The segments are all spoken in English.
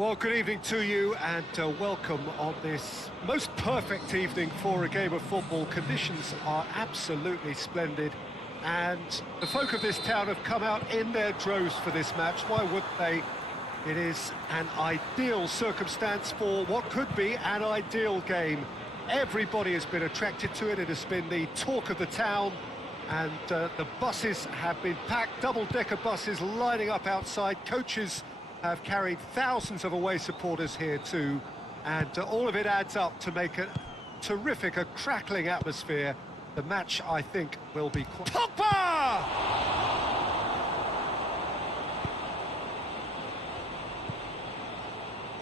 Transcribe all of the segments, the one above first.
Well, good evening to you and welcome on this most perfect evening for a game of football. Conditions are absolutely splendid and the folk of this town have come out in their droves for this match. Why wouldn't they? It is an ideal circumstance for what could be an ideal game. Everybody has been attracted to it. It has been the talk of the town and the buses have been packed, double-decker buses lining up outside. Coaches have carried thousands of away supporters here too, and all of it adds up to make a terrific, a crackling atmosphere. The match, I think, will be quite... Pogba!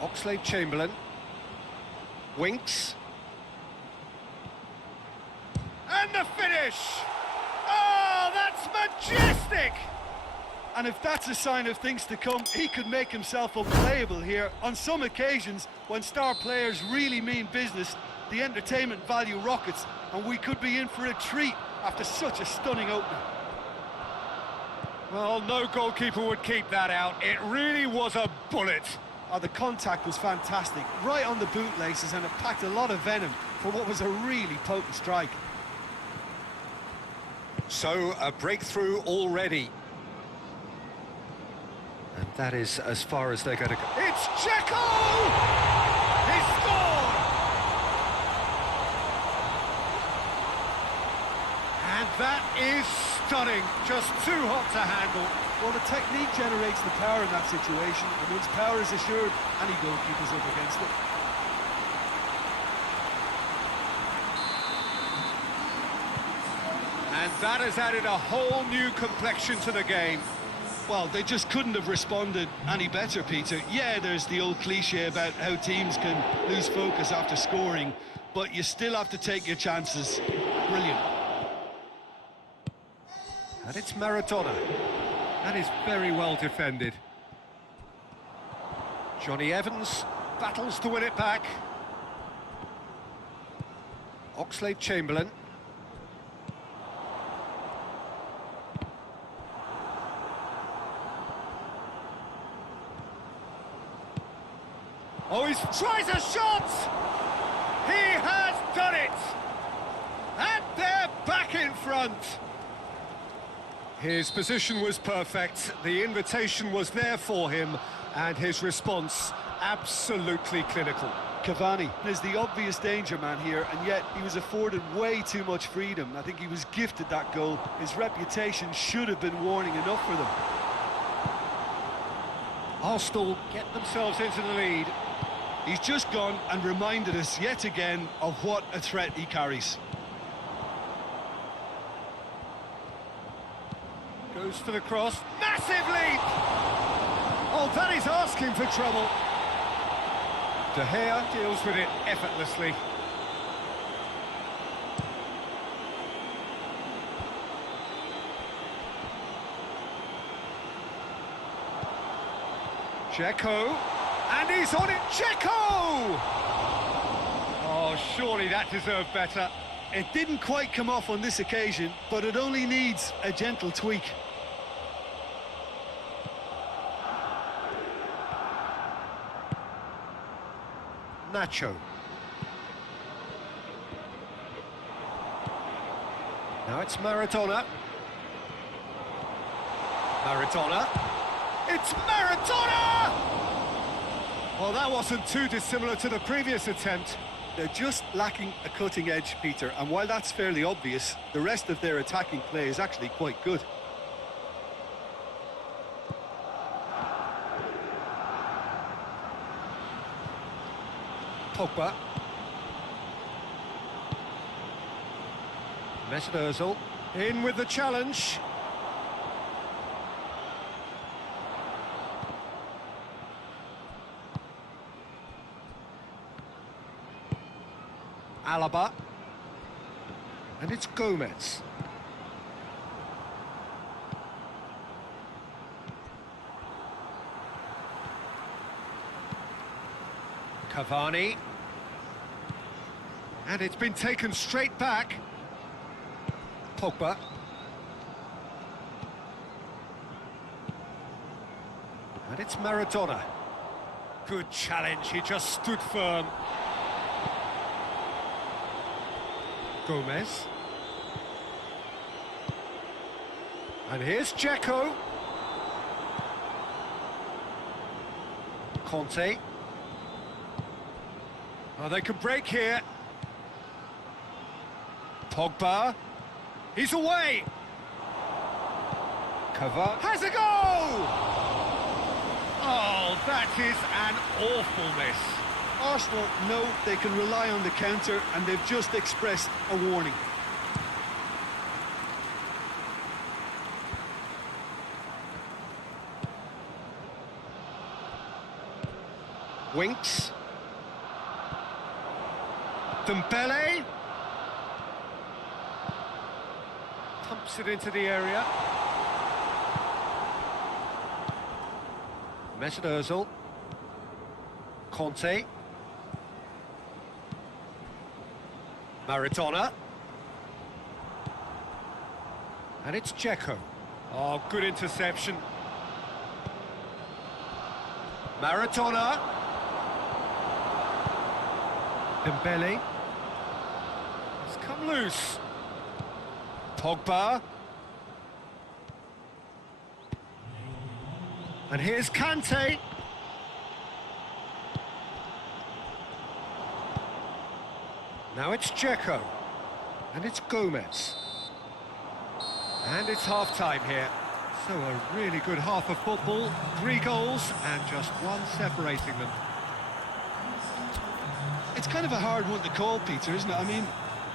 Oxlade-Chamberlain. Winks. And the finish! Oh, that's majestic! And if that's a sign of things to come, he could make himself unplayable here. On some occasions, when star players really mean business, the entertainment value rockets, and we could be in for a treat after such a stunning opening. Well, no goalkeeper would keep that out. It really was a bullet. Oh, the contact was fantastic, right on the bootlaces, and it packed a lot of venom for what was a really potent strike. So, a breakthrough already. And that is as far as they're going to go. It's Dzeko! He scored! And that is stunning. Just too hot to handle. Well, the technique generates the power in that situation, and once power is assured, any goalkeeper's up against it. And that has added a whole new complexion to the game. Well, they just couldn't have responded any better, Peter. Yeah, there's the old cliche about how teams can lose focus after scoring, but you still have to take your chances. Brilliant. And it's Maradona. That is very well defended. Johnny Evans battles to win it back. Oxlade-Chamberlain. Oh, he tries a shot! He has done it! And they're back in front! His position was perfect, the invitation was there for him, and his response absolutely clinical. Cavani is the obvious danger man here, and yet he was afforded way too much freedom. I think he was gifted that goal. His reputation should have been warning enough for them. Arsenal get themselves into the lead. He's just gone and reminded us yet again of what a threat he carries. Goes for the cross. Massive leap! Oh, that is asking for trouble. De Gea deals with it effortlessly. Dzeko. And he's on it, Dzeko! Oh, surely that deserved better. It didn't quite come off on this occasion, but it only needs a gentle tweak. Nacho. Now it's Maradona. Maradona. It's Maradona! Well, that wasn't too dissimilar to the previous attempt. They're just lacking a cutting edge, Peter, and while that's fairly obvious, the rest of their attacking play is actually quite good. Pogba. Mesut Ozil in with the challenge. Alaba. And it's Gomez. Cavani. And it's been taken straight back. Pogba. And it's Maradona. Good challenge, he just stood firm. Gomez. And here's Dzeko. Conte. Oh, they could break here. Pogba. He's away. Havre has a goal! Oh, that is an awful miss. Arsenal know they can rely on the counter, and they've just expressed a warning. Winks. Dembele. Pumps it into the area. Mesut Ozil. Conte. Maradona. And it's Dzeko. Oh, good interception. Maradona. Dembele. It's come loose. Pogba. And here's Kante. Now it's Dzeko. And it's Gomez. And it's half-time here. So a really good half of football. 3 goals and just one separating them. It's kind of a hard one to call, Peter, isn't it? I mean,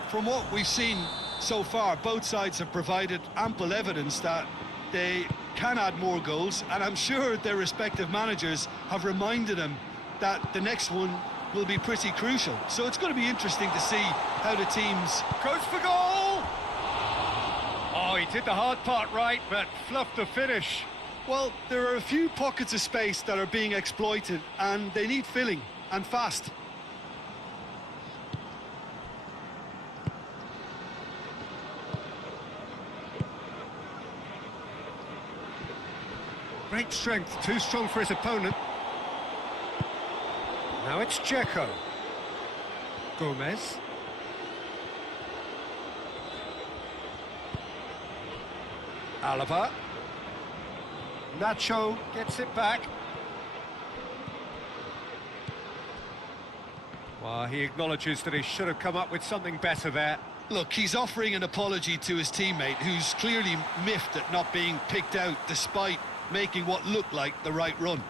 from what we've seen so far, both sides have provided ample evidence that they can add more goals, and I'm sure their respective managers have reminded them that the next one will be pretty crucial. So it's going to be interesting to see how the teams... Goes for goal! Oh, he did the hard part right, but fluffed the finish. Well, there are a few pockets of space that are being exploited, and they need filling, and fast. Great strength, too strong for his opponent. Now it's Dzeko. Gomez. Alaba. Nacho gets it back. Well, he acknowledges that he should have come up with something better there. Look, he's offering an apology to his teammate, who's clearly miffed at not being picked out despite making what looked like the right run.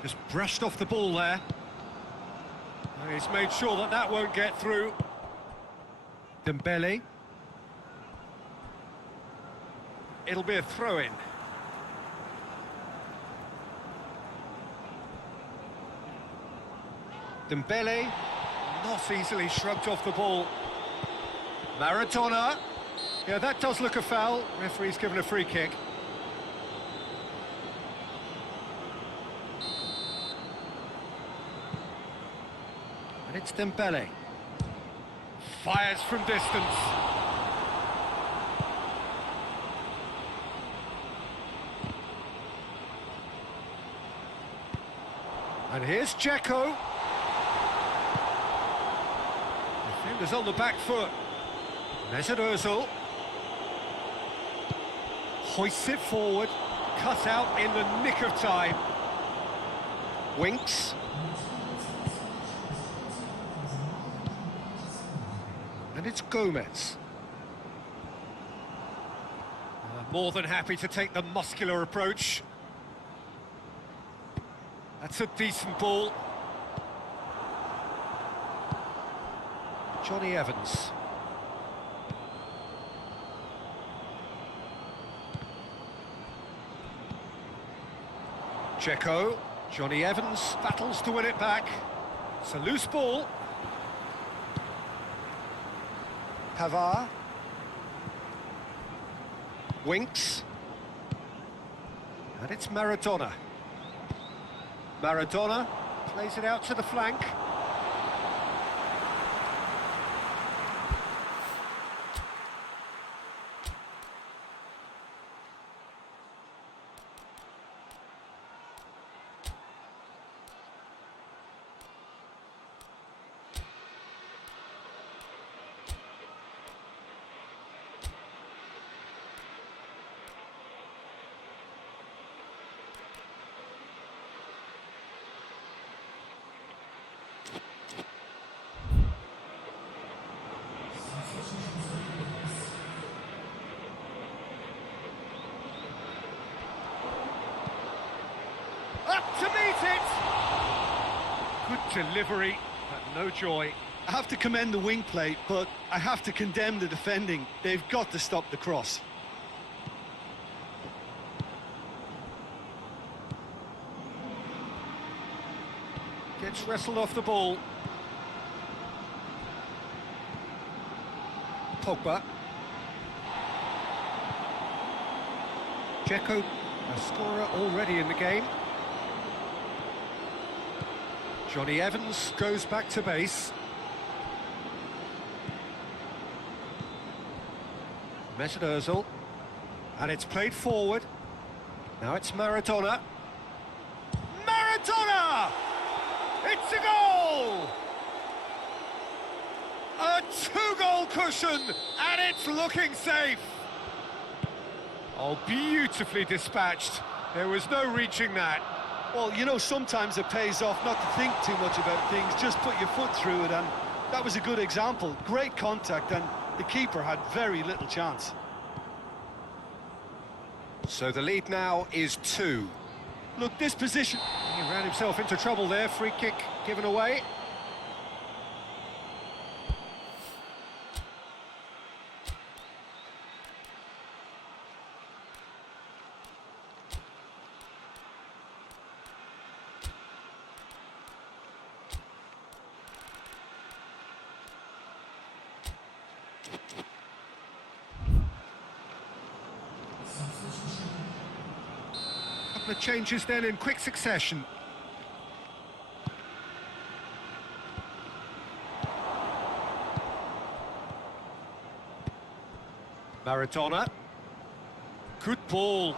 Just brushed off the ball there. And he's made sure that that won't get through. Dembele. It'll be a throw-in. Dembele, not easily shrugged off the ball. Maradona. Yeah, that does look a foul. Referee's given a free kick. And it's Dembele. Fires from distance. And here's Dzeko. Defenders on the back foot. Mesut Ozil. Hoists it forward. Cut out in the nick of time. Winks. And it's Gomez. More than happy to take the muscular approach. That's a decent ball. Johnny Evans. Dzeko. Johnny Evans battles to win it back. It's a loose ball. Havre. Winks. And it's Maradona. Maradona plays it out to the flank. hit it! Good delivery, but no joy. I have to commend the wing play, but I have to condemn the defending. They've got to stop the cross. Gets wrestled off the ball. Pogba. Dzeko, a scorer already in the game. Johnny Evans goes back to base. Mesut Ozil. And it's played forward. Now it's Maradona. Maradona! It's a goal! A two-goal cushion, and it's looking safe. Oh, beautifully dispatched. There was no reaching that. Well, you know, sometimes it pays off not to think too much about things, just put your foot through it, and that was a good example. Great contact, and the keeper had very little chance. So the lead now is 2. Look, this position... He ran himself into trouble there, free kick given away. Couple of changes then in quick succession. Maradona. Good ball.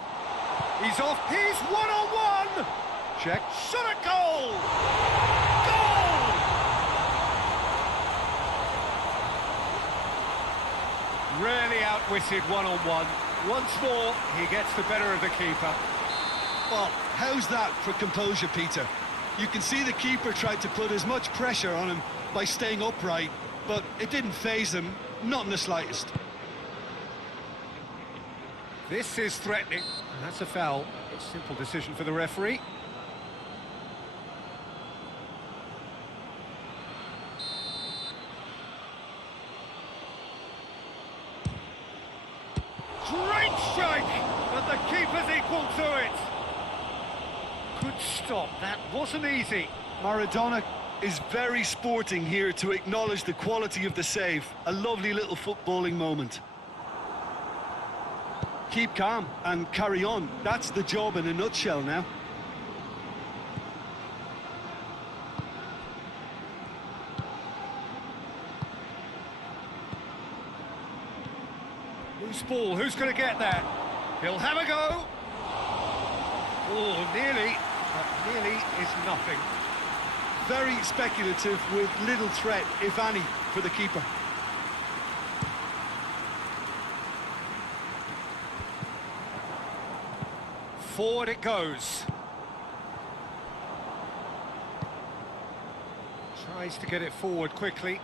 He's off. He's one-on-one. Check. Shot a goal. Goal! Really outwitted one-on-one. Once more, he gets the better of the keeper. Well, how's that for composure, Peter? You can see the keeper tried to put as much pressure on him by staying upright, but it didn't faze him, not in the slightest. This is threatening. That's a foul. Simple decision for the referee. Great strike! But the keeper's equal to it. Good stop. That wasn't easy. Maradona is very sporting here to acknowledge the quality of the save. A lovely little footballing moment. Keep calm and carry on. That's the job in a nutshell now. Loose ball. Who's going to get that? He'll have a go. Oh, nearly. But nearly is nothing. Very speculative with little threat, if any, for the keeper. Forward it goes. Tries to get it forward quickly.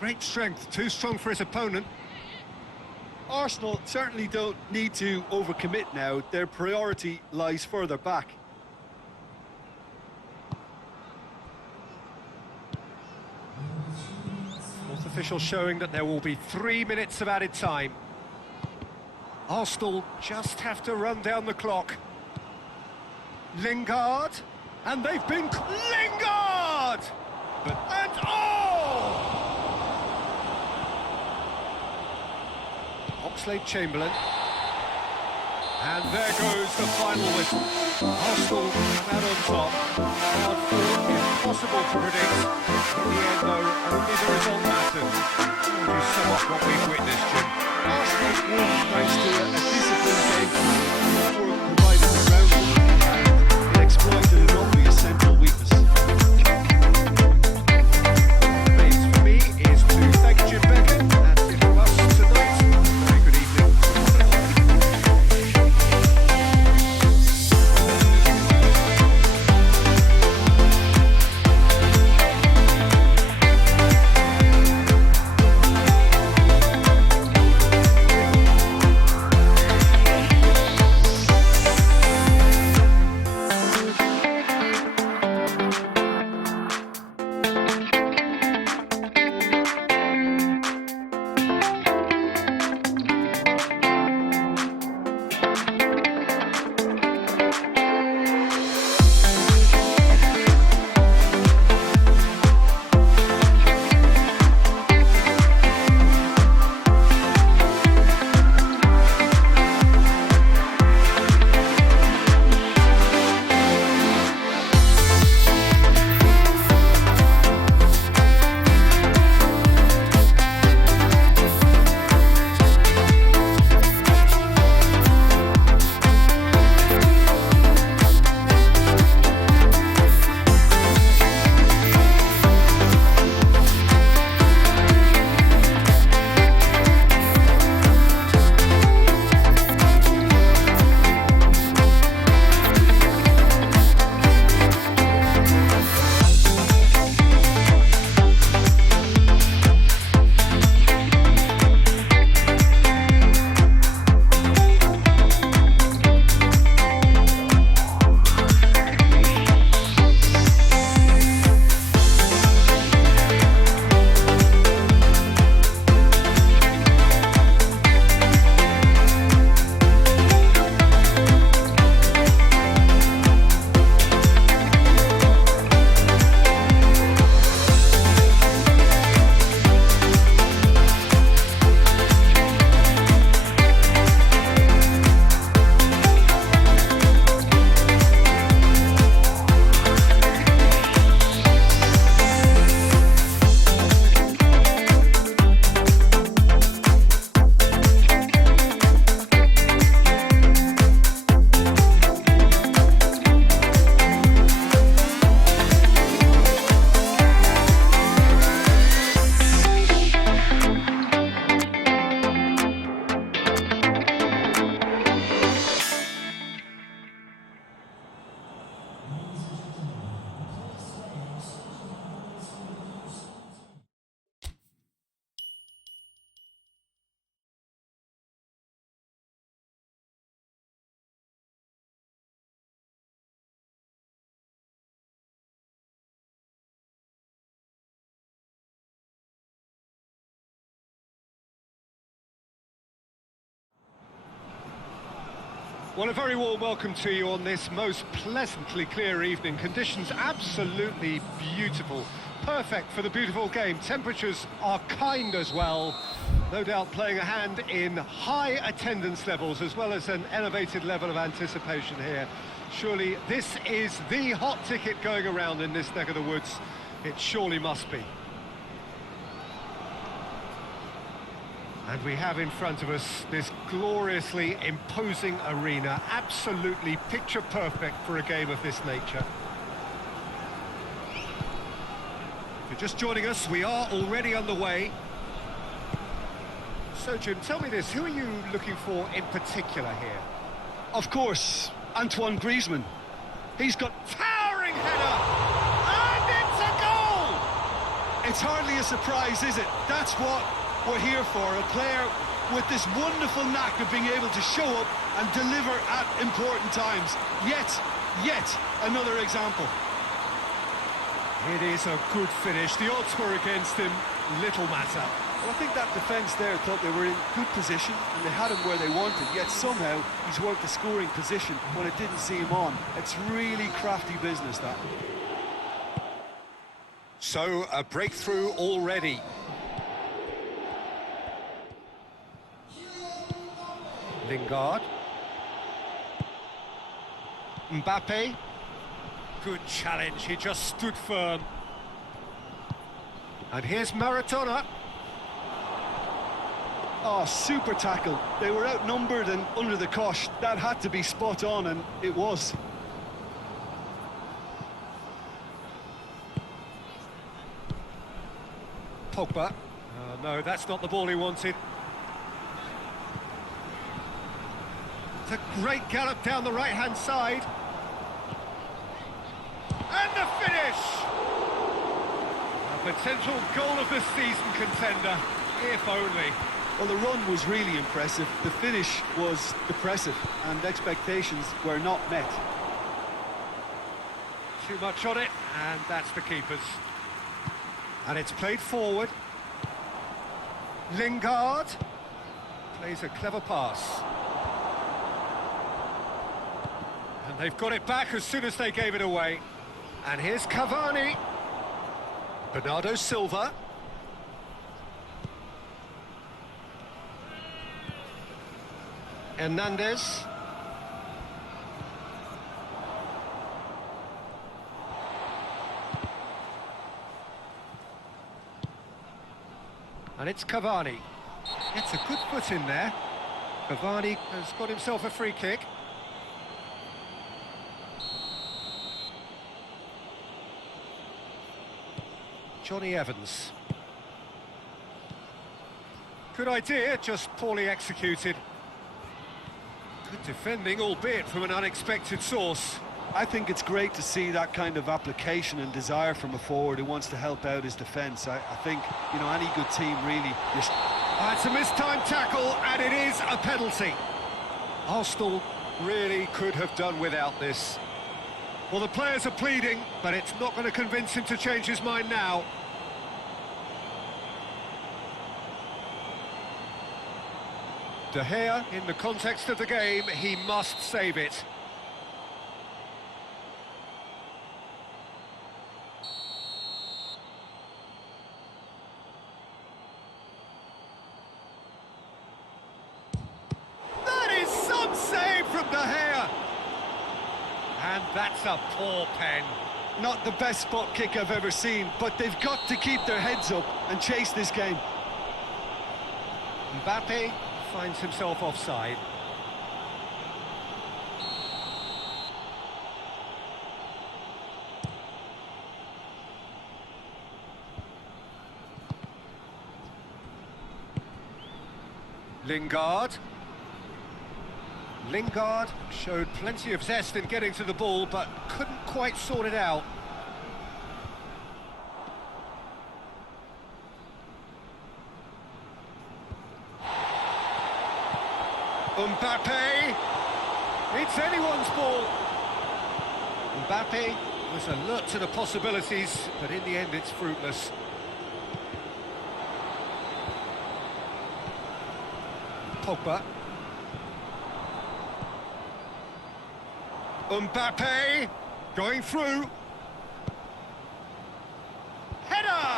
Great strength, too strong for his opponent. Arsenal certainly don't need to overcommit now. Their priority lies further back. Fourth official showing that there will be 3 minutes of added time. Arsenal just have to run down the clock. Lingard, and they've been... Lingard! And oh! Oxlade-Chamberlain. And there goes the final whistle. Arsenal come out on top. Hard fought, impossible to predict. In the end, though, only the result matters. How would you sum up what we've witnessed, Jim? Arsenal won thanks to a disciplined game. Well, a very warm welcome to you on this most pleasantly clear evening. Conditions absolutely beautiful. Perfect for the beautiful game. Temperatures are kind as well. No doubt playing a hand in high attendance levels as well as an elevated level of anticipation here. Surely this is the hot ticket going around in this neck of the woods. It surely must be. And we have in front of us this gloriously imposing arena, absolutely picture perfect for a game of this nature. If you're just joining us, we are already underway. So Jim, tell me this, who are you looking for in particular here? Of course, Antoine Griezmann. He's got Towering header! And it's a goal! It's hardly a surprise, is it? That's what we're here for, a player with this wonderful knack of being able to show up and deliver at important times. Yet another example. It is a good finish. The odds were against him, little matter. Well, I think that defence there thought they were in good position and they had him where they wanted, yet somehow he's worked the scoring position when it didn't see him on. It's really crafty business, that. So, a breakthrough already. Lingard. Mbappe. Good challenge, he just stood firm. And here's Maradona. Oh, super tackle. They were outnumbered and under the cosh. That had to be spot on, and it was. Pogba. Oh, no, that's not the ball he wanted. It's a great gallop down the right-hand side. And the finish! A potential goal of the season contender, if only. Well, the run was really impressive. The finish was depressive, and expectations were not met. Too much on it, and that's the keeper's. And it's played forward. Lingard plays a clever pass. And they've got it back as soon as they gave it away. And here's Cavani. Bernardo Silva. Hernandez. And it's Cavani. It's a good foot in there. Cavani has got himself a free kick. Johnny Evans. Good idea, just poorly executed. Good defending, albeit from an unexpected source. I think it's great to see that kind of application and desire from a forward who wants to help out his defence. I think, you know, any good team really... It's a mistimed tackle, and it is a penalty. Arsenal really could have done without this. Well, the players are pleading, but it's not going to convince him to change his mind now. De Gea, in the context of the game, he must save it. That is some save from De Gea! And that's a poor pen. Not the best spot kick I've ever seen, but they've got to keep their heads up and chase this game. Mbappe finds himself offside. Lingard. Lingard showed plenty of zest in getting to the ball, but couldn't quite sort it out. Mbappe! It's anyone's ball! Mbappe was alert to the possibilities, but in the end it's fruitless. Pogba. Mbappe going through. Header!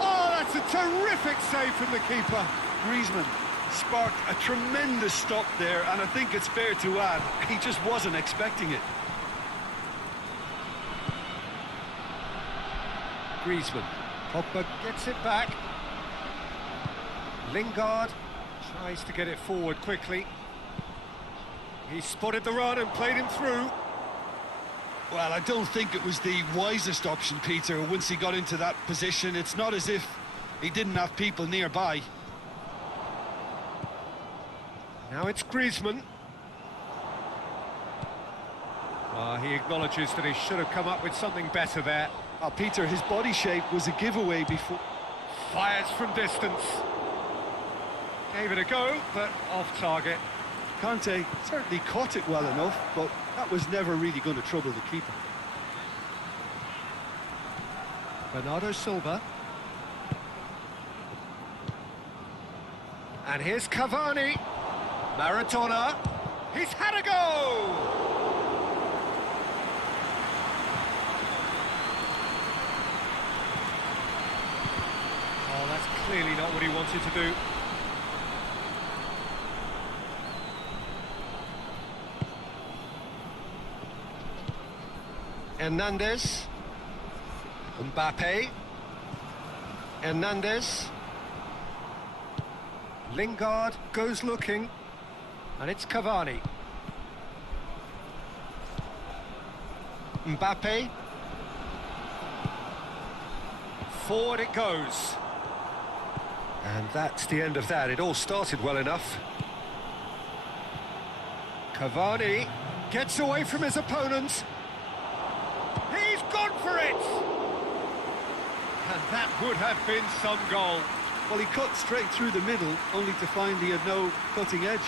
Oh, that's a terrific save from the keeper. Griezmann sparked a tremendous stop there, and I think it's fair to add, he just wasn't expecting it. Griezmann. Pogba gets it back. Lingard tries to get it forward quickly. He spotted the run and played him through. Well, I don't think it was the wisest option, Peter, once he got into that position. It's not as if he didn't have people nearby. Now it's Griezmann. He acknowledges that he should have come up with something better there. Peter, his body shape was a giveaway before. Fires from distance. Gave it a go, but off target. Kante certainly caught it well enough, but that was never really going to trouble the keeper. Bernardo Silva. And here's Cavani. Maradona. He's had a go! Oh, that's clearly not what he wanted to do. Hernandez. Mbappe. Hernandez. Lingard goes looking. And it's Cavani. Mbappe. Forward it goes. And that's the end of that. It all started well enough. Cavani gets away from his opponent. He's gone for it! And that would have been some goal. Well, he cut straight through the middle, only to find he had no cutting edge.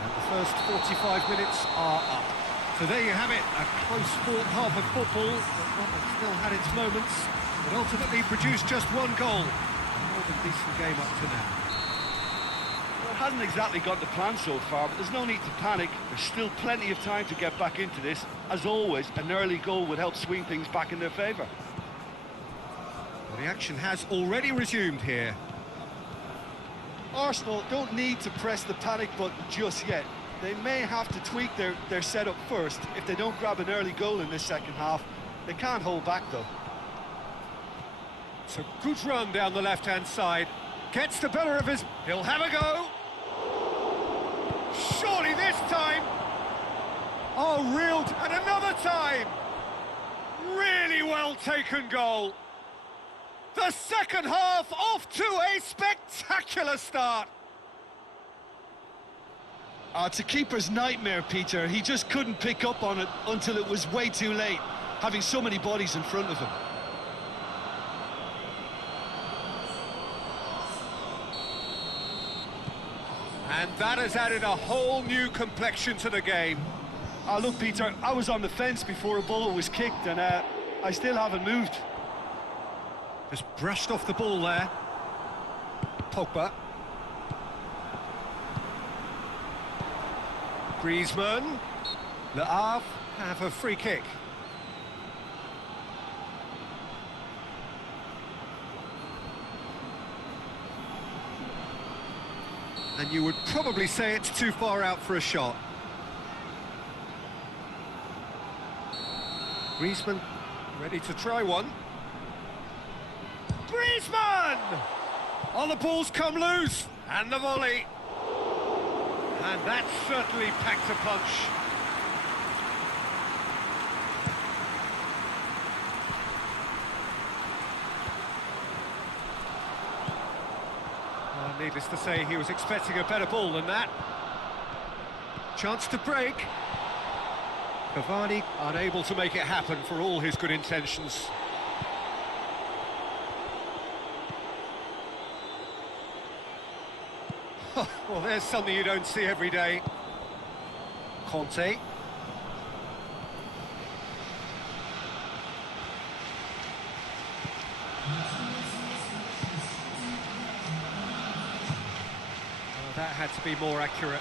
And the first 45 minutes are up. So there you have it, a close-fought half of football, but one that still had its moments, but ultimately produced just one goal. A more than decent game up to now. Well, it hasn't exactly got the plan so far, but there's no need to panic. There's still plenty of time to get back into this. As always, an early goal would help swing things back in their favour. Well, the action has already resumed here. Arsenal don't need to press the panic button just yet. They may have to tweak their setup first. If they don't grab an early goal in this second half, they can't hold back though. It's a good run down the left-hand side. Gets the better of his... He'll have a go. Surely this time. Oh, reeled, and another time. Really well taken goal. The second half off to a spectacular start. It's a keeper's nightmare, Peter. He just couldn't pick up on it until it was way too late, having so many bodies in front of him. And that has added a whole new complexion to the game. Look, Peter, I was on the fence before a ball was kicked, and I still haven't moved. Just brushed off the ball there. Pogba. Griezmann. Le Havre have a free kick. And you would probably say it's too far out for a shot. Griezmann ready to try one. Griezmann! Oh, the ball's come loose. And the volley. And that certainly packed a punch. Well, needless to say, he was expecting a better ball than that. Chance to break. Cavani unable to make it happen for all his good intentions. Well, there's something you don't see every day. Conte. had to be more accurate.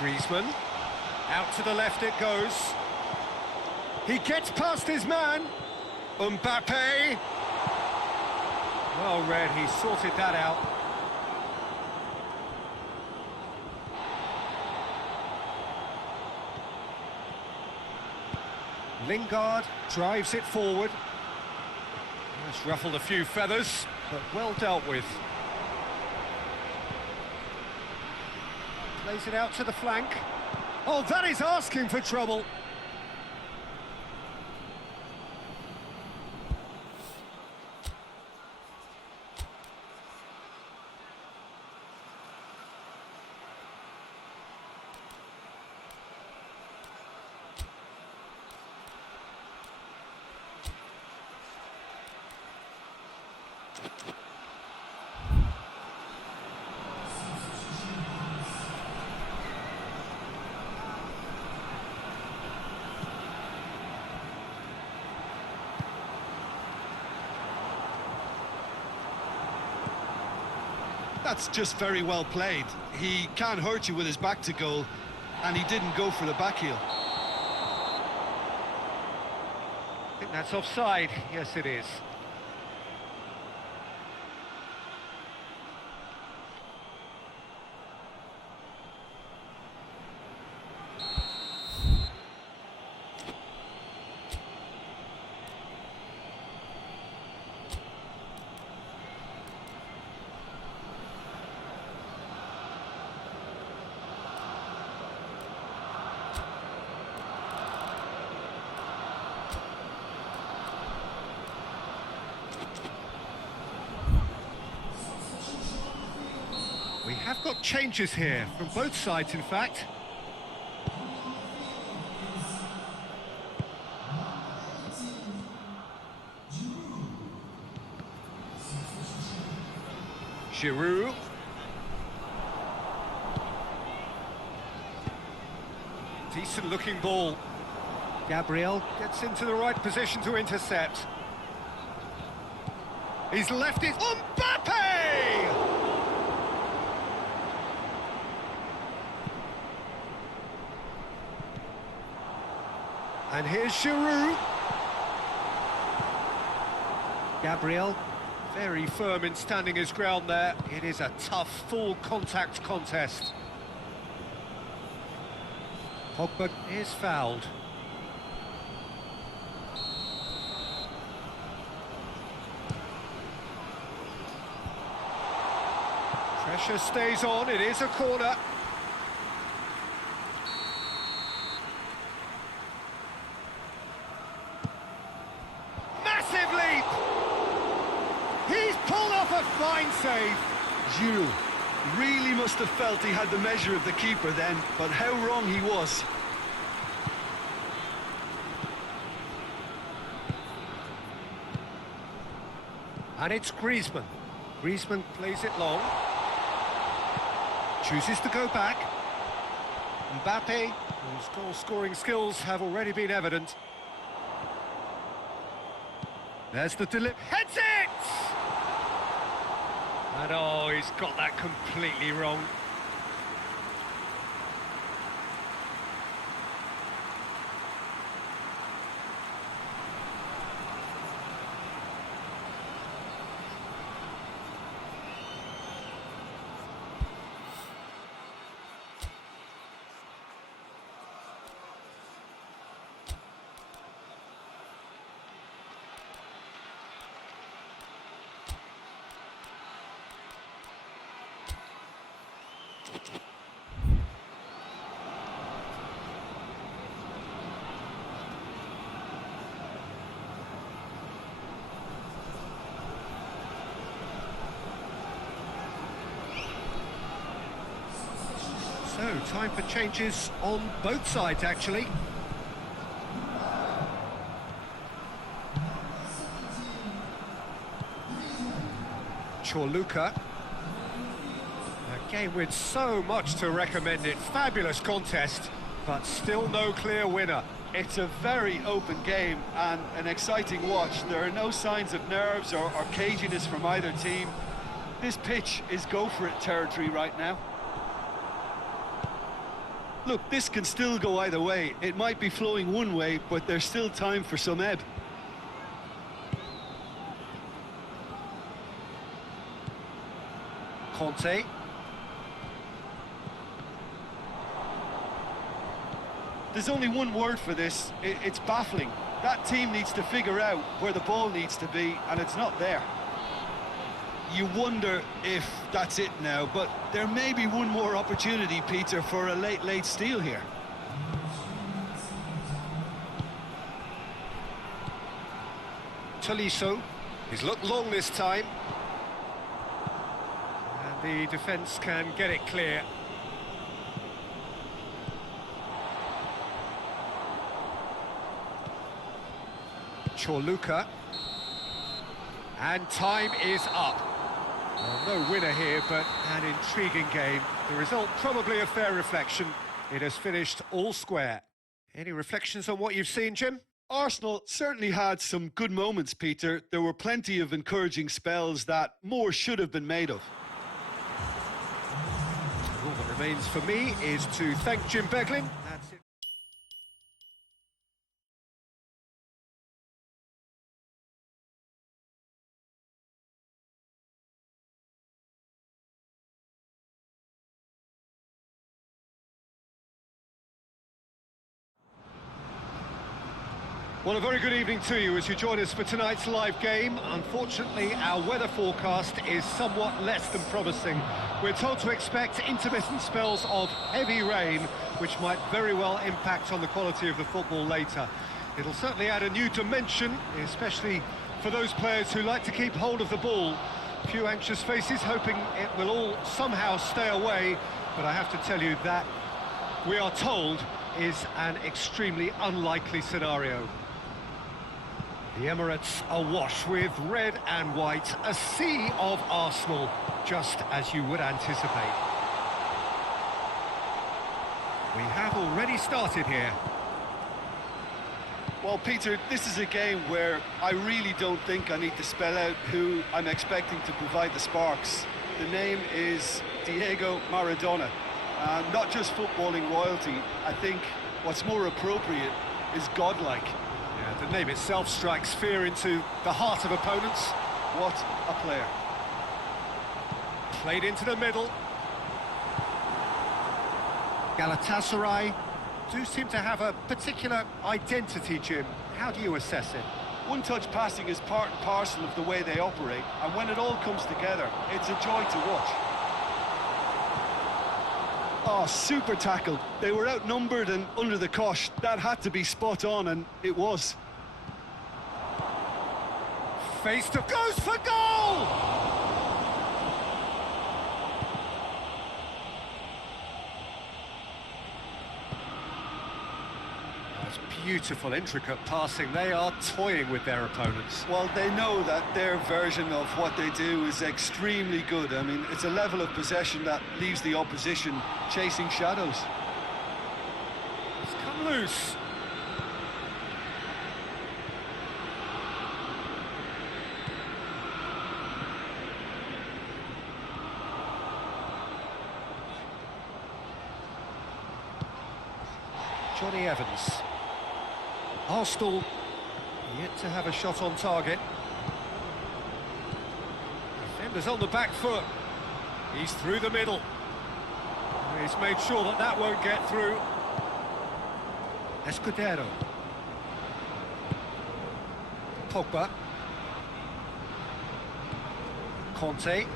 Griezmann, out to the left it goes. He gets past his man. Mbappe. Well read, he sorted that out. Lingard drives it forward. That's ruffled a few feathers, but well dealt with. Plays it out to the flank. Oh, that is asking for trouble. That's just very well played. He can't hurt you with his back to goal, and he didn't go for the back heel. I think that's offside. Yes, it is. We have got changes here, from both sides in fact. Giroud. Decent looking ball. Gabriel gets into the right position to intercept. He's left it. Mbappe! And here's Giroud. Gabriel, very firm in standing his ground there. It is a tough, full contact contest. Pogba is fouled. Pressure stays on, it is a corner. Massive leap! He's pulled off a fine save. Giroud really must have felt he had the measure of the keeper then, but how wrong he was. And it's Griezmann. Griezmann plays it long. Chooses to go back. Mbappe, whose goal-scoring skills have already been evident. There's the delivery. Heads it! And oh, he's got that completely wrong. So, time for changes on both sides, actually. Chorluka. A game with so much to recommend it. Fabulous contest, but still no clear winner. It's a very open game and an exciting watch. There are no signs of nerves or caginess from either team. This pitch is go-for-it territory right now. Look, this can still go either way. It might be flowing one way, but there's still time for some ebb. Conte. There's only one word for this. It's baffling. That team needs to figure out where the ball needs to be, and it's not there. You wonder if that's it now, but there may be one more opportunity, Peter, for a late steal here. Tolisso. He's looked long this time. And the defence can get it clear. Chorluka. And time is up. Well, no winner here, but an intriguing game. The result probably a fair reflection. It has finished all square. Any reflections on what you've seen, Jim? Arsenal certainly had some good moments, Peter. There were plenty of encouraging spells that more should have been made of. All that remains for me is to thank Jim Beglin. That's it. Well, a very good evening to you as you join us for tonight's live game. Unfortunately, our weather forecast is somewhat less than promising. We're told to expect intermittent spells of heavy rain, which might very well impact on the quality of the football later. It'll certainly add a new dimension, especially for those players who like to keep hold of the ball. A few anxious faces hoping it will all somehow stay away, but I have to tell you that we are told is an extremely unlikely scenario. The Emirates awash with red and white, a sea of Arsenal, just as you would anticipate. We have already started here. Well, Peter, this is a game where I really don't think I need to spell out who I'm expecting to provide the sparks. The name is Diego Maradona. Not just footballing royalty, I think what's more appropriate is godlike. Yeah, the name itself strikes fear into the heart of opponents. What a player. Played into the middle. Galatasaray do seem to have a particular identity, Jim. How do you assess it? One-touch passing is part and parcel of the way they operate, and when it all comes together, it's a joy to watch. Oh, super tackle. They were outnumbered and under the cosh. That had to be spot on, and it was. Face to goes for goal! That's beautiful, intricate passing. They are toying with their opponents. Well, they know that their version of what they do is extremely good. I mean, it's a level of possession that leaves the opposition chasing shadows. It's come loose. Johnny Evans. Arsenal yet to have a shot on target. Defenders on the back foot. He's through the middle. He's made sure that that won't get through. Escudero. Pogba. Conte.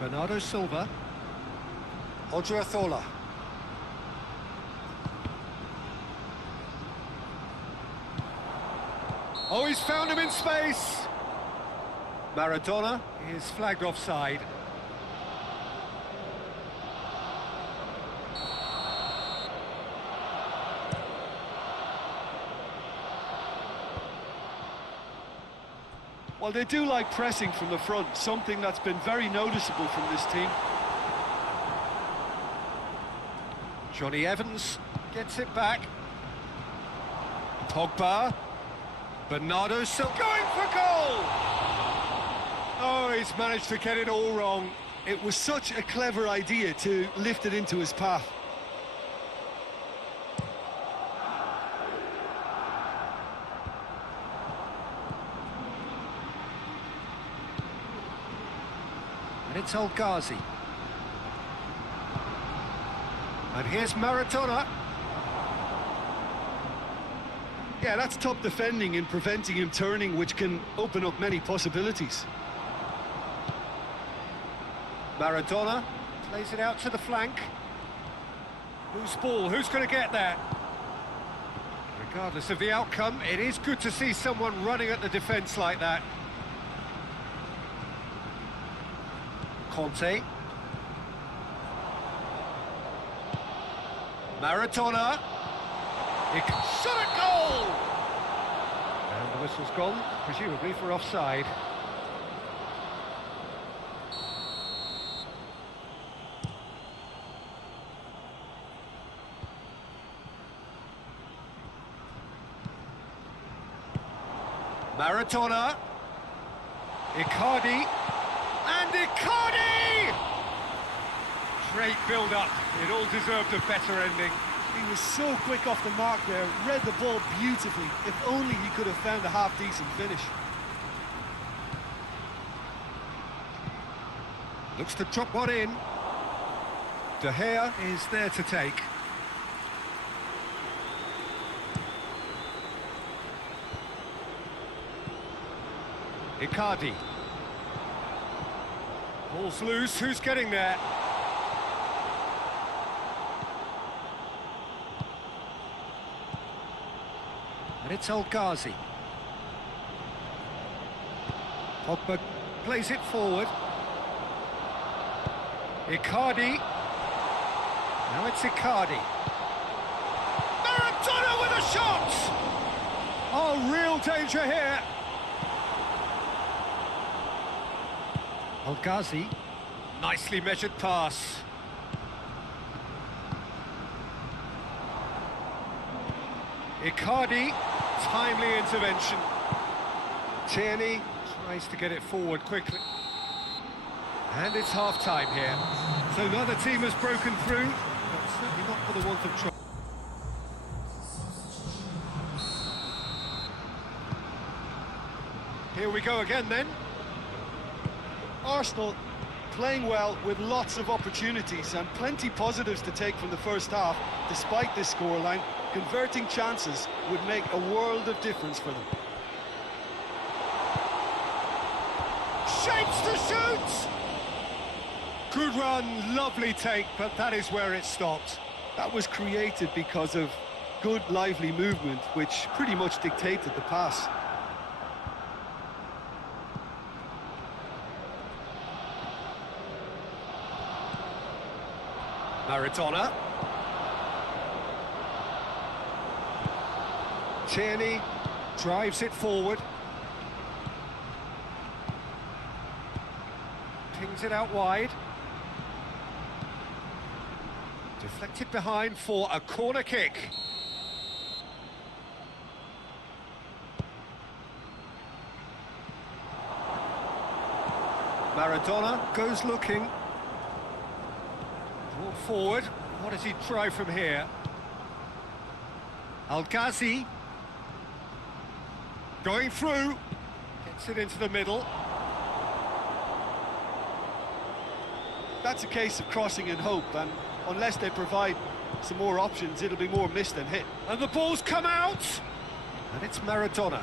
Bernardo Silva. Odriozola. Oh, he's found him in space! Maradona is flagged offside. Well, they do like pressing from the front, something that's been very noticeable from this team. Johnny Evans gets it back. Pogba. Bernardo Silva going for goal! Oh, he's managed to get it all wrong. It was such a clever idea to lift it into his path. And it's El Ghazi. And here's Maradona. Yeah, that's top defending and preventing him turning, which can open up many possibilities. Maradona plays it out to the flank. Whose ball? Who's going to get that? Regardless of the outcome, it is good to see someone running at the defence like that. Conte. Maradona. Shot at goal! And the whistle's gone, presumably for offside. Maradona. Icardi. And Icardi! Great build-up. It all deserved a better ending. He was so quick off the mark there, read the ball beautifully. If only he could have found a half-decent finish. Looks to drop one in. De Gea is there to take. Icardi. Ball's loose, who's getting there? And it's El Ghazi. Pogba plays it forward. Icardi. Now it's Icardi. Maradona with a shot! Oh, real danger here. El Ghazi. Nicely measured pass. Icardi. Timely intervention. Tierney tries to get it forward quickly. And it's half-time here. So neither team has broken through, but certainly not for the want of try. Here we go again then. Arsenal playing well with lots of opportunities and plenty positives to take from the first half. Despite this scoreline, converting chances would make a world of difference for them. Shapes to shoot! Good run, lovely take, but that is where it stopped. That was created because of good, lively movement, which pretty much dictated the pass. Maradona. Tierney drives it forward. Pings it out wide. Deflected behind for a corner kick. Maradona goes looking. Brought forward. What does he try from here? El Ghazi. Going through. Gets it into the middle. That's a case of crossing in hope, and unless they provide some more options, it'll be more miss than hit. And the ball's come out! And it's Maradona.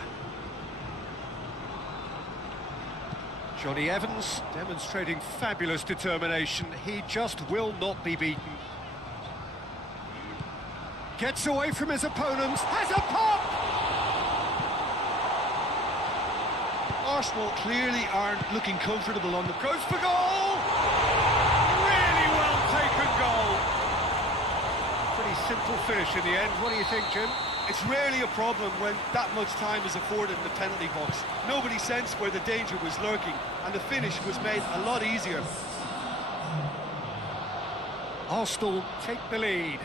Johnny Evans demonstrating fabulous determination. He just will not be beaten. Gets away from his opponents, has a pop! Arsenal clearly aren't looking comfortable on the... Goes for goal! Really well taken goal! Pretty simple finish in the end. What do you think, Jim? It's rarely a problem when that much time is afforded in the penalty box. Nobody sensed where the danger was lurking, and the finish was made a lot easier. Arsenal take the lead.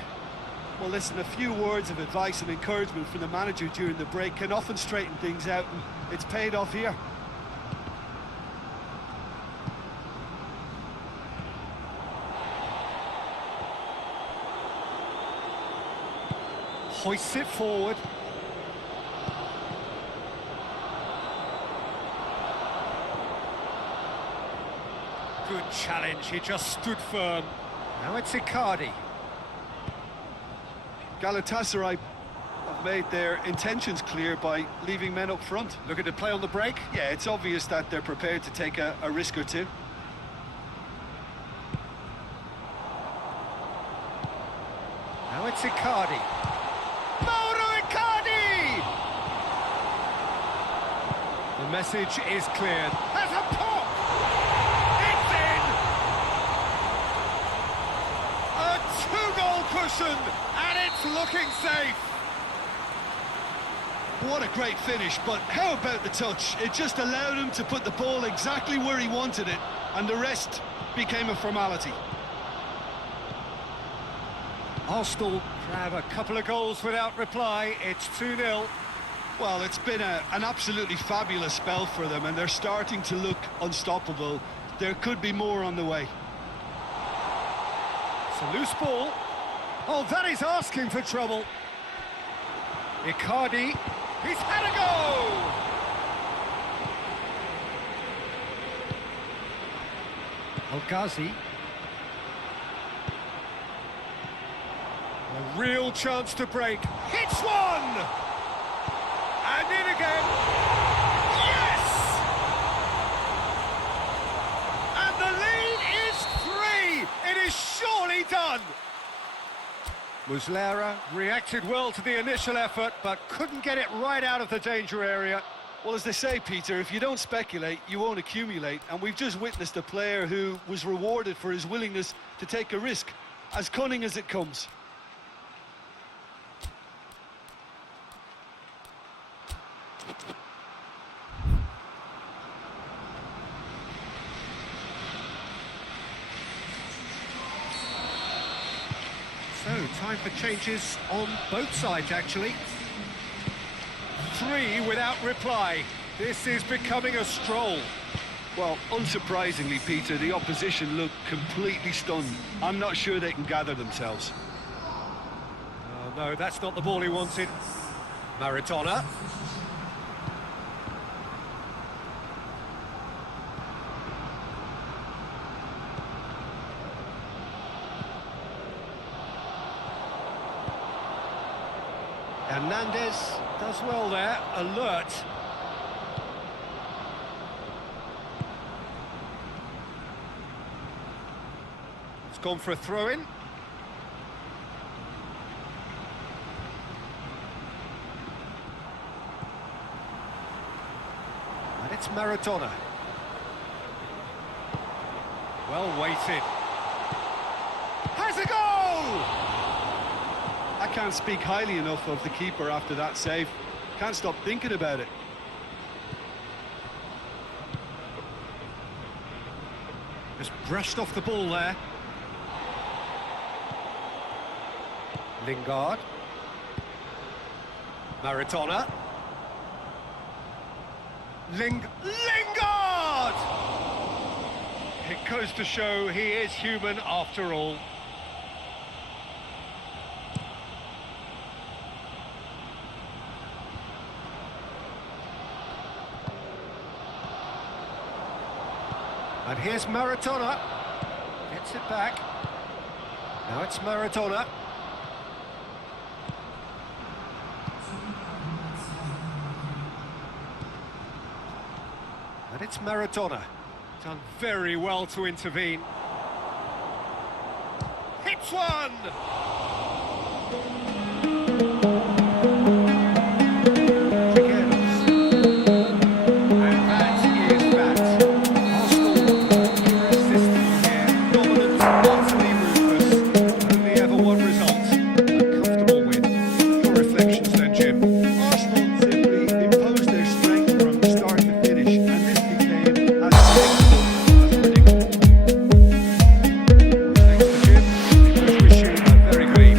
Well, listen, a few words of advice and encouragement from the manager during the break can often straighten things out, and it's paid off here. Hoists it forward. Good challenge, he just stood firm. Now it's Icardi. Galatasaray have made their intentions clear by leaving men up front. Looking to play on the break. Yeah, it's obvious that they're prepared to take a risk or two. Now it's Icardi. Icardi! The message is cleared. Has a pop! It's in! A two-goal cushion, and it's looking safe. What a great finish, but how about the touch? It just allowed him to put the ball exactly where he wanted it, and the rest became a formality. Arsenal grab a couple of goals without reply. It's 2-0. Well, it's been an absolutely fabulous spell for them, and they're starting to look unstoppable. There could be more on the way. It's a loose ball. Oh, that is asking for trouble. Icardi, he's had a go! El-Ghazi. A real chance to break. Hits one! And in again. Yes! And the lead is 3! It is surely done! Muslera reacted well to the initial effort, but couldn't get it right out of the danger area. Well, as they say, Peter, if you don't speculate, you won't accumulate. And we've just witnessed a player who was rewarded for his willingness to take a risk, as cunning as it comes. So, time for changes on both sides, actually. 3 without reply. This is becoming a stroll. Well, unsurprisingly, Peter, the opposition look completely stunned. I'm not sure they can gather themselves. Oh, no, that's not the ball he wanted. Maradona. Hernandez does well there, alert. It's gone for a throw-in. And it's Maradona. Well weighted. Has a goal! I can't speak highly enough of the keeper after that save. Can't stop thinking about it. Just brushed off the ball there. Lingard. Maradona. Lingard! It goes to show he is human after all. And here's Maradona. Gets it back. Now it's Maradona. And it's Maradona. Done very well to intervene. Hits one! Very great.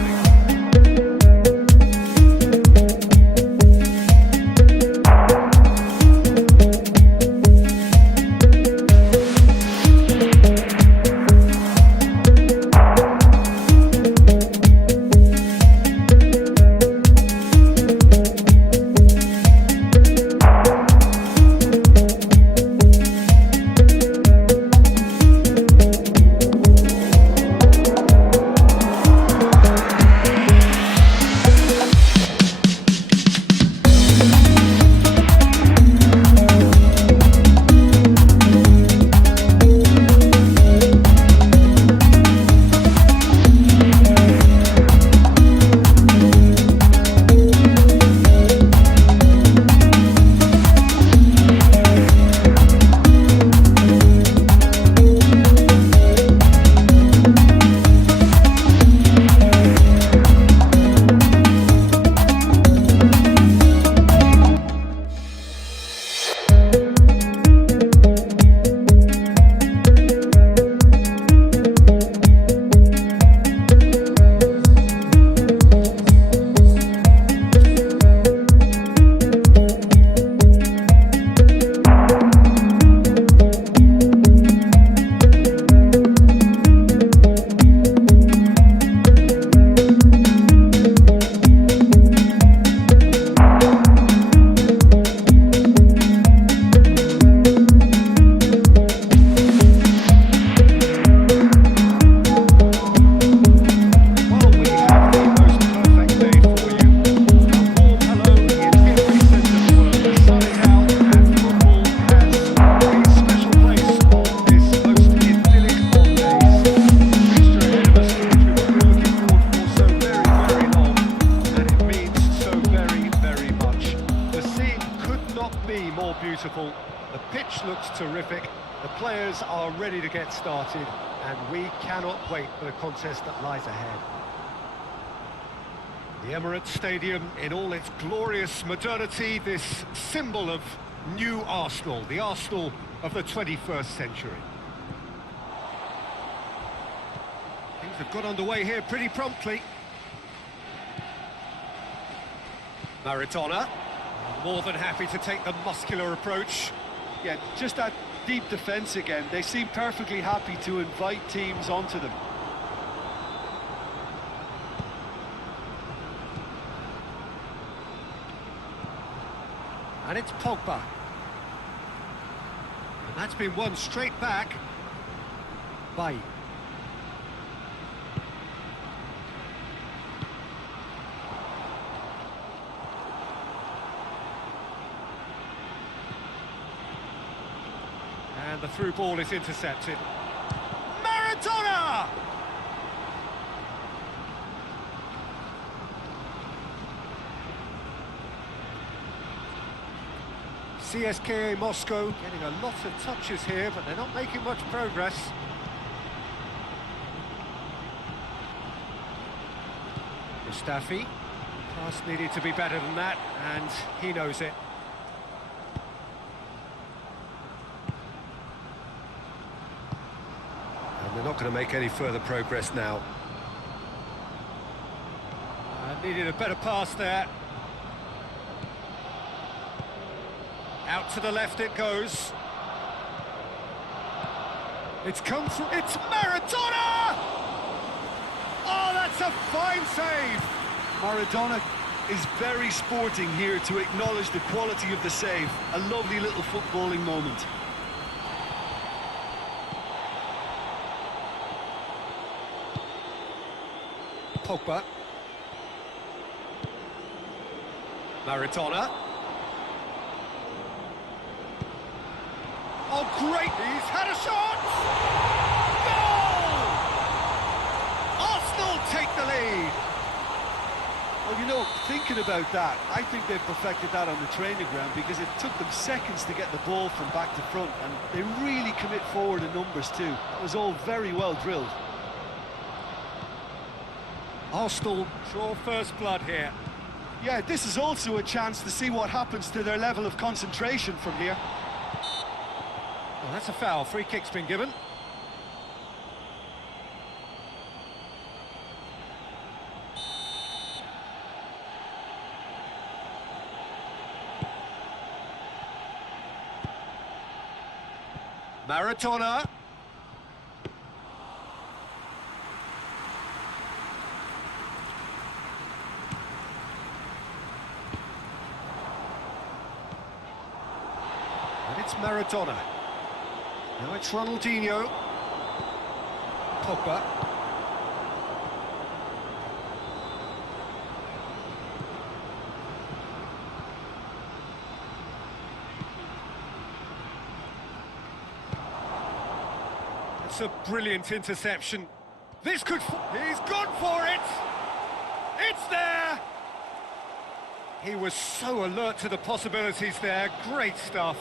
terrific. The players are ready to get started, and we cannot wait for the contest that lies ahead. The Emirates Stadium in all its glorious modernity, this symbol of new Arsenal, the Arsenal of the 21st century. Things have got underway here pretty promptly. Maradona, more than happy to take the muscular approach. Yeah, just that deep defence again. They seem perfectly happy to invite teams onto them. And it's Pogba. And that's been won straight back by... And the through ball is intercepted. Maradona! CSKA Moscow getting a lot of touches here, but they're not making much progress. Mustafi. Pass needed to be better than that, and he knows it. And they're not going to make any further progress now. Needed a better pass there. Out to the left it goes. It's come through. It's Maradona! Oh, that's a fine save! Maradona is very sporting here to acknowledge the quality of the save. A lovely little footballing moment. Pogba. Maradona. Oh, great! He's had a shot! Goal! Arsenal take the lead! Well, you know, thinking about that, I think they've perfected that on the training ground because it took them seconds to get the ball from back to front, and they really commit forward in numbers too. That was all very well drilled. Arsenal draw first blood here. Yeah, this is also a chance to see what happens to their level of concentration from here. Well, that's a foul. Free kick's been given. Maradona. And it's Maradona. Now it's Ronaldinho. Pogba. It's a brilliant interception. This could... He's gone for it! It's there! He was so alert to the possibilities there. Great stuff.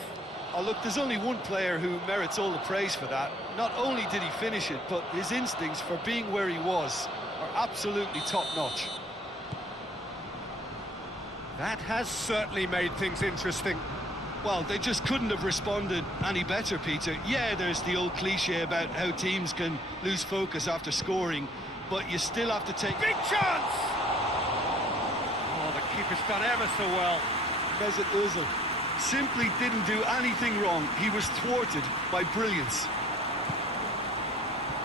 Oh, look, there's only one player who merits all the praise for that. Not only did he finish it, but his instincts for being where he was are absolutely top-notch. That has certainly made things interesting. Well, they just couldn't have responded any better, Peter. Yeah, there's the old cliche about how teams can lose focus after scoring, but you still have to take... Big chance! Oh, the keeper's done ever so well. Mesut Ozil simply didn't do anything wrong. He was thwarted by brilliance.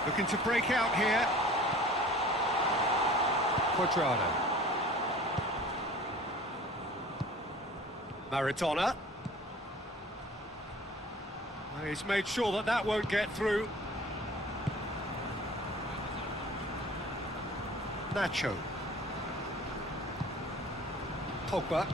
Looking to break out here. Quadrado. Maradona. He's made sure that that won't get through. Nacho. Pogba.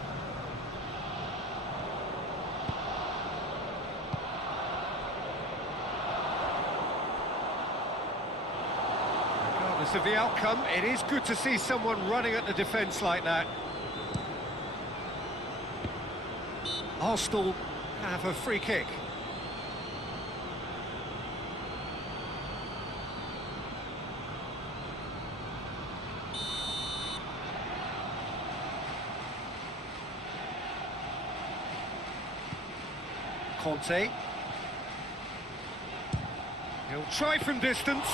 Regardless of the outcome, it is good to see someone running at the defence like that. Arsenal have a free kick. Conte. He'll try from distance.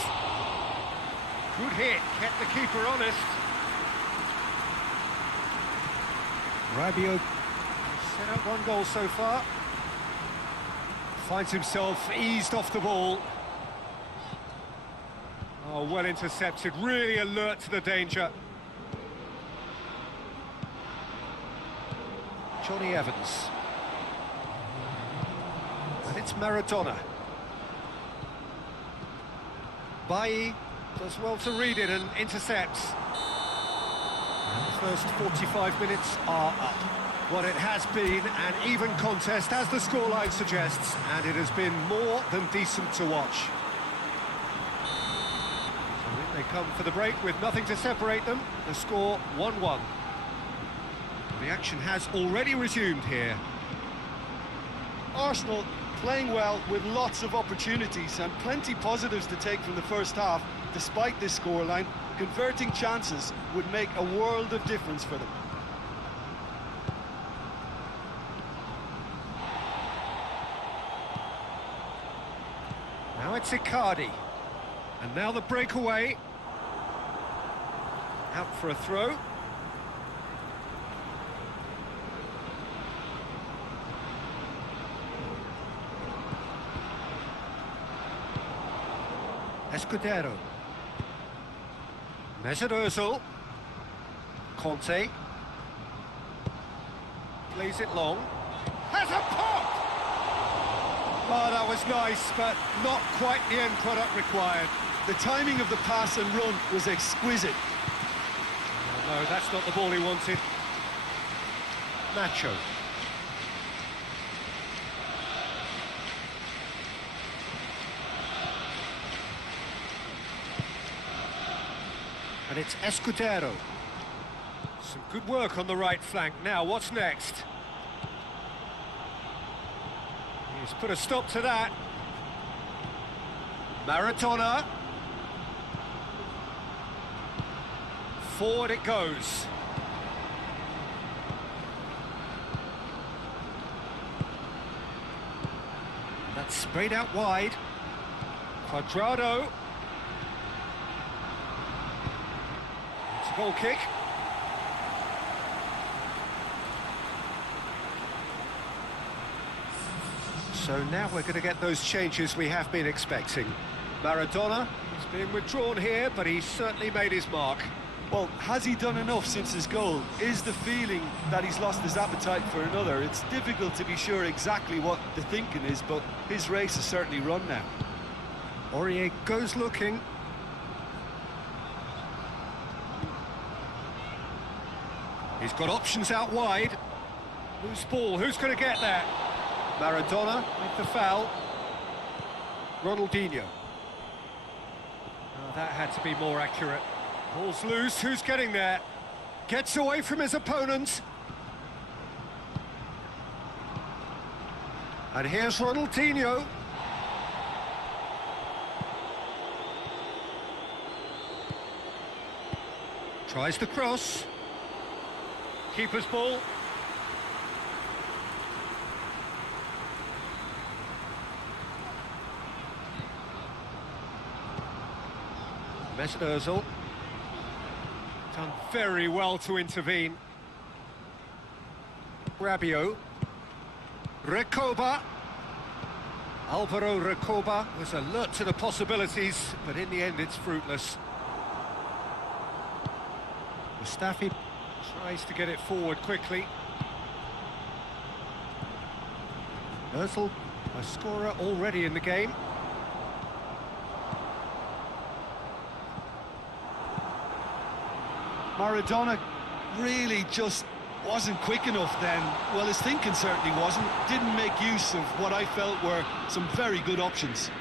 Good hit, kept the keeper honest. Rabiot set up one goal so far. Finds himself eased off the ball. Oh, well intercepted, really alert to the danger. Johnny Evans. And it's Maradona. Bailly does well to read it and intercepts. And the first 45 minutes are up. What it has been an even contest, as the scoreline suggests, and it has been more than decent to watch. So in they come for the break with nothing to separate them. The score 1-1. The action has already resumed here. Arsenal playing well with lots of opportunities and plenty positives to take from the first half. Despite this scoreline, converting chances would make a world of difference for them. Now it's Icardi. And now the breakaway. Out for a throw. Escudero. Mesut Ozil. Conte. Plays it long. Has a pop! Oh, that was nice, but not quite the end product required. The timing of the pass and run was exquisite. Oh, no, that's not the ball he wanted. Nacho. And it's Escudero. Some good work on the right flank. Now, what's next? He's put a stop to that. Maradona. Forward it goes. That's sprayed out wide. Cuadrado. It's a goal kick. So now we're going to get those changes we have been expecting. Maradona is being withdrawn here, but he's certainly made his mark. Well, has he done enough since his goal? Is the feeling that he's lost his appetite for another? It's difficult to be sure exactly what the thinking is, but his race has certainly run now. Aurier goes looking. He's got options out wide. Loose ball, who's going to get that? Maradona with the foul. Ronaldinho. Oh, that had to be more accurate. Ball's loose, who's getting there? Gets away from his opponent. And here's Ronaldinho. Tries the cross. Keeper's ball. Mesut Ozil. Done very well to intervene. Rabiot. Recoba. Alvaro Recoba was alert to the possibilities, but in the end it's fruitless. Mustafi tries to get it forward quickly. Ozil, a scorer already in the game. Maradona really just wasn't quick enough then. Well, his thinking certainly wasn't. Didn't make use of what I felt were some very good options.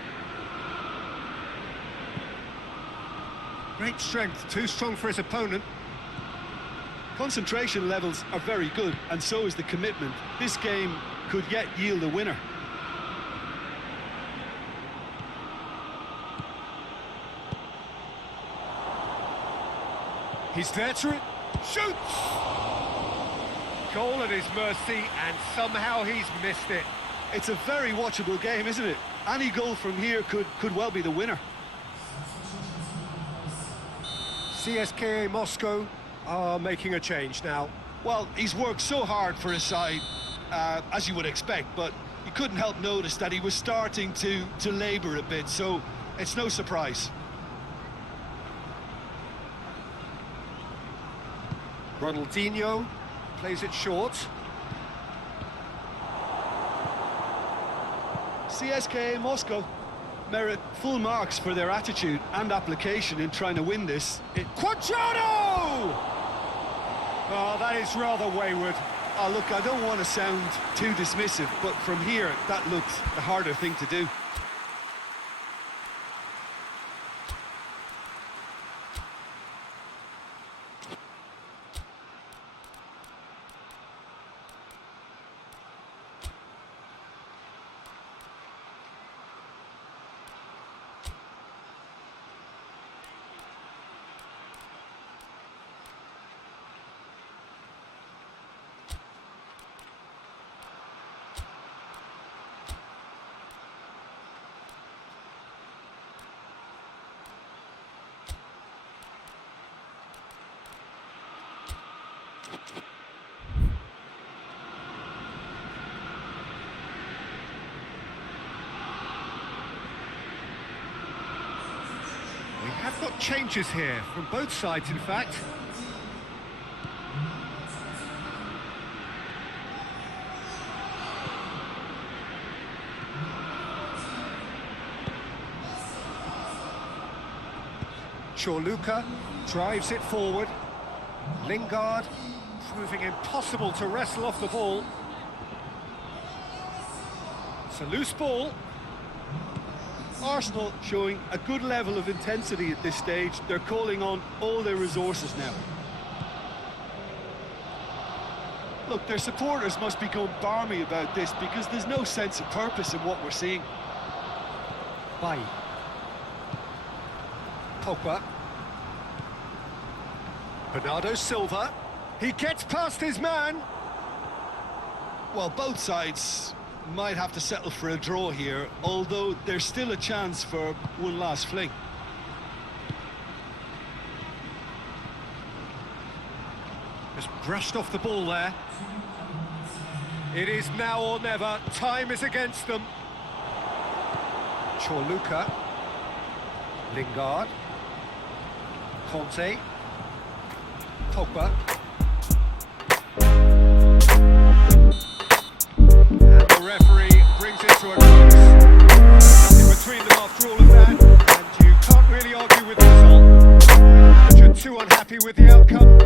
Great strength, too strong for his opponent. Concentration levels are very good, and so is the commitment. This game could yet yield a winner. He's there to it. Shoots! Goal at his mercy, and somehow he's missed it. It's a very watchable game, isn't it? Any goal from here could well be the winner. CSKA Moscow are making a change now. Well, he's worked so hard for his side, as you would expect, but you couldn't help notice that he was starting to labour a bit, so it's no surprise. Ronaldinho plays it short. CSKA Moscow merit full marks for their attitude and application in trying to win this. Quadrado! Oh, that is rather wayward. Oh, look, I don't want to sound too dismissive, but from here, that looked the harder thing to do. We have got changes here, from both sides in fact. Chorluka drives it forward. Lingard proving impossible to wrestle off the ball. It's a loose ball. Arsenal showing a good level of intensity at this stage. They're calling on all their resources now. Look, their supporters must be going barmy about this because there's no sense of purpose in what we're seeing. Bai. Pogba. Bernardo Silva. He gets past his man. Well, both sides might have to settle for a draw here, although there's still a chance for one last fling. Just brushed off the ball there. It is now or never. Time is against them. Chorluka. Lingard. Conte. Pogba. And the referee brings it to a close. Nothing between them after all of that, and you can't really argue with the result. And you're too unhappy with the outcome.